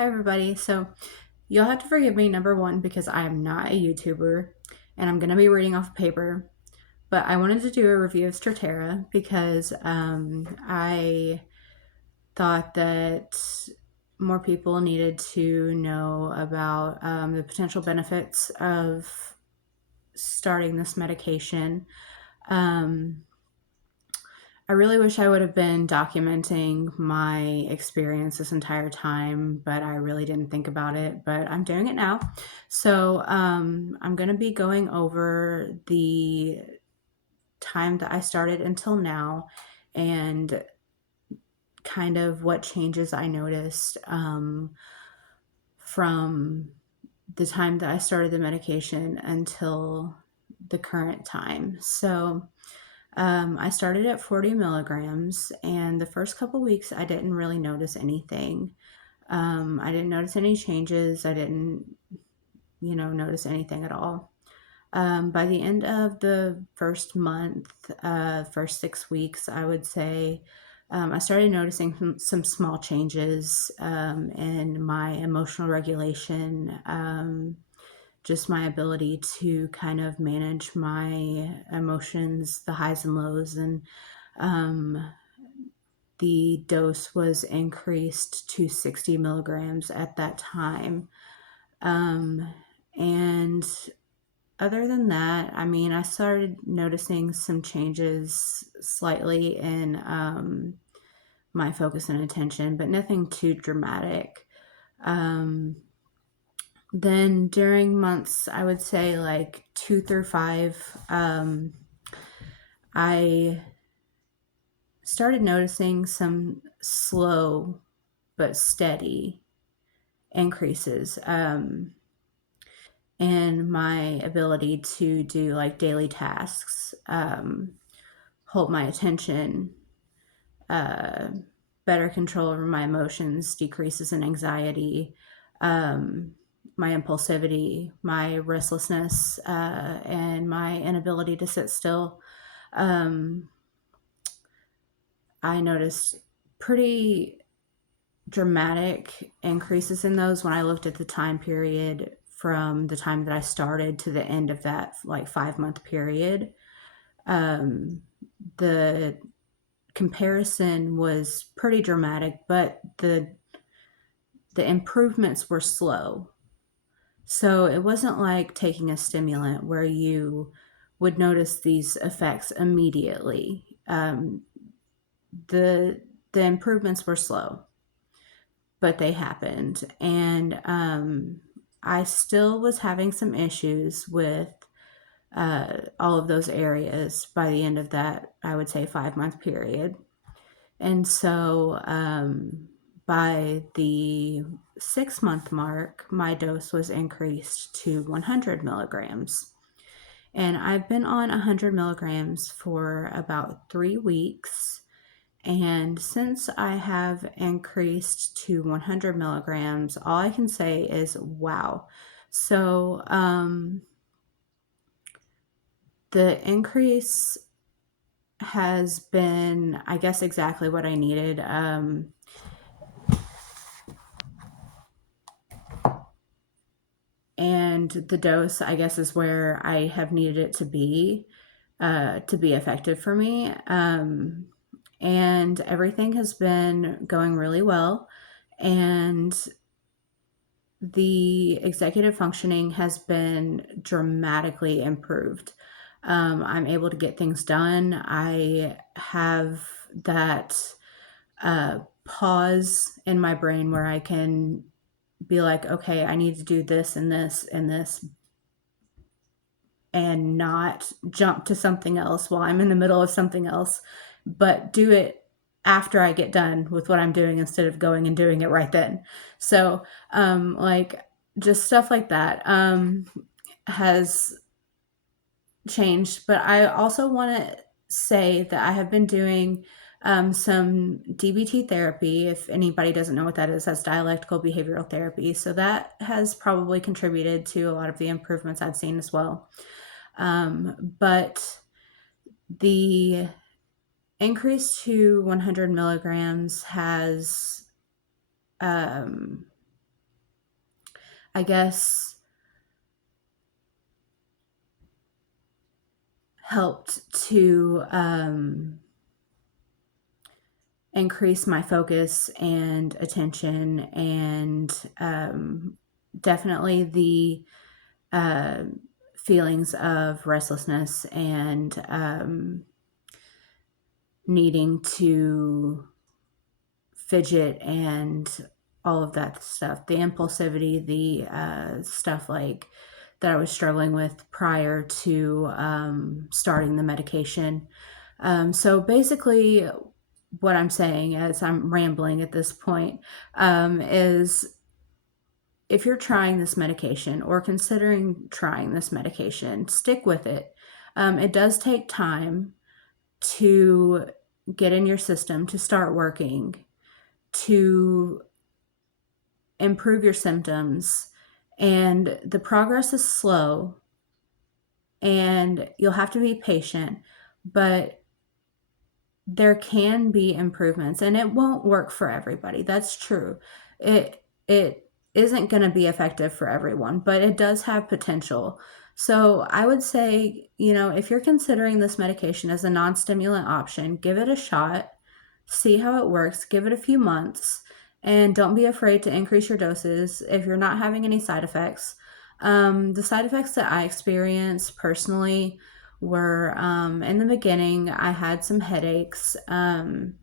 Hi, everybody. So, you'll have to forgive me, number one, because I am not a YouTuber and I'm going to be reading off paper. But I wanted to do a review of Straterra because I thought that more people needed to know about the potential benefits of starting this medication. Um, I really wish I would have been documenting my experience this entire time, but I really didn't think about it. But I'm doing it now. So I'm going to be going over the time that I started until now and kind of what changes I noticed from the time that I started the medication until the current time. So I started at 40 milligrams, and the first couple weeks I didn't really notice anything. I didn't notice any changes. I didn't, notice anything at all. By the end of the first month, first 6 weeks, I would say, I started noticing some small changes in my emotional regulation, just my ability to kind of manage my emotions, the highs and lows, and um, the dose was increased to 60 milligrams at that time. And other than that, I mean, I started noticing some changes slightly in my focus and attention, but nothing too dramatic. Um, then during months, I would say like 2 through 5, I started noticing some slow but steady increases in my ability to do like daily tasks, hold my attention, uh, better control over my emotions, decreases in anxiety, um, my impulsivity, my restlessness, and my inability to sit still. Um, I noticed pretty dramatic increases in those when I looked at the time period from the time that I started to the end of that like 5 month period. Um, the comparison was pretty dramatic, but the improvements were slow. So it wasn't like taking a stimulant where you would notice these effects immediately. The the improvements were slow, but they happened, and I still was having some issues with all of those areas by the end of that, I would say, 5 month period. And so by the 6 month mark, my dose was increased to 100 milligrams. And I've been on 100 milligrams for about 3 weeks. And since I have increased to 100 milligrams, all I can say is wow. So the increase has been, I guess, exactly what I needed. And the dose, I guess, is where I have needed it to be effective for me. And everything has been going really well. And the executive functioning has been dramatically improved. I'm able to get things done. I have that pause in my brain where I can be like, okay, I need to do this and this and this, and not jump to something else while I'm in the middle of something else, but do it after I get done with what I'm doing instead of going and doing it right then. So, like, just stuff like that has changed. But I also want to say that I have been doing some DBT therapy. If anybody doesn't know what that is, that's dialectical behavioral therapy. So that has probably contributed to a lot of the improvements I've seen as well. But the increase to 100 milligrams has I guess, helped to increase my focus and attention, and definitely the uh, feelings of restlessness and needing to fidget and all of that stuff. The impulsivity, the stuff like that I was struggling with prior to starting the medication. So basically, what I'm saying, as I'm rambling at this point, is if you're trying this medication or considering trying this medication, stick with it. It does take time to get in your system, to start working, to improve your symptoms. And the progress is slow and you'll have to be patient, but there can be improvements and it won't work for everybody. That's true. It isn't going to be effective for everyone, but it does have potential. So I would say, if you're considering this medication as a non-stimulant option, give it a shot, see how it works, give it a few months, and don't be afraid to increase your doses if you're not having any side effects. The side effects that I experienced personally were, in the beginning, I had some headaches when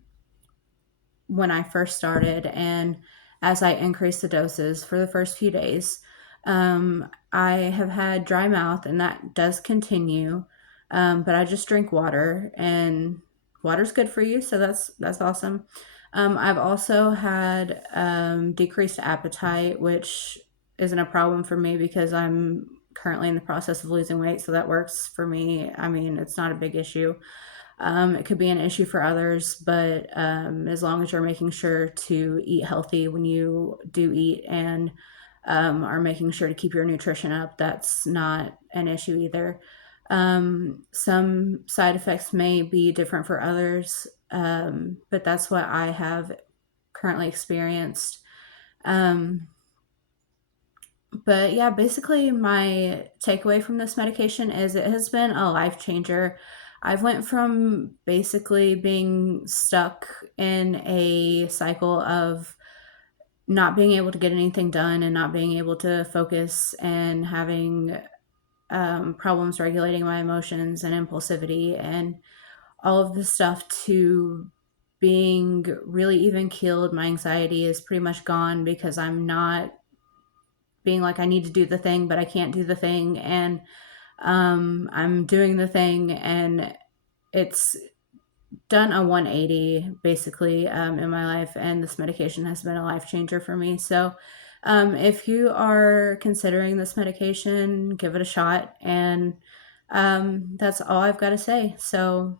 I first started, and as I increased the doses for the first few days, I have had dry mouth, and that does continue. But I just drink water, and water's good for you, so that's awesome. I've also had decreased appetite, which isn't a problem for me because I'm currently in the process of losing weight, so that works for me. I mean, it's not a big issue. It could be an issue for others, but as long as you're making sure to eat healthy when you do eat and are making sure to keep your nutrition up, that's not an issue either. Some side effects may be different for others, but that's what I have currently experienced. Um, but yeah, basically my takeaway from this medication is it has been a life changer. I've went from basically being stuck in a cycle of not being able to get anything done and not being able to focus and having problems regulating my emotions and impulsivity and all of this stuff to being really even keeled. My anxiety is pretty much gone because I'm not being like I need to do the thing, but I can't do the thing, and I'm doing the thing, and it's done a 180 basically in my life, and this medication has been a life changer for me. So, if you are considering this medication, give it a shot, and that's all I've got to say. So,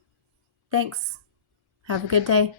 thanks. Have a good day.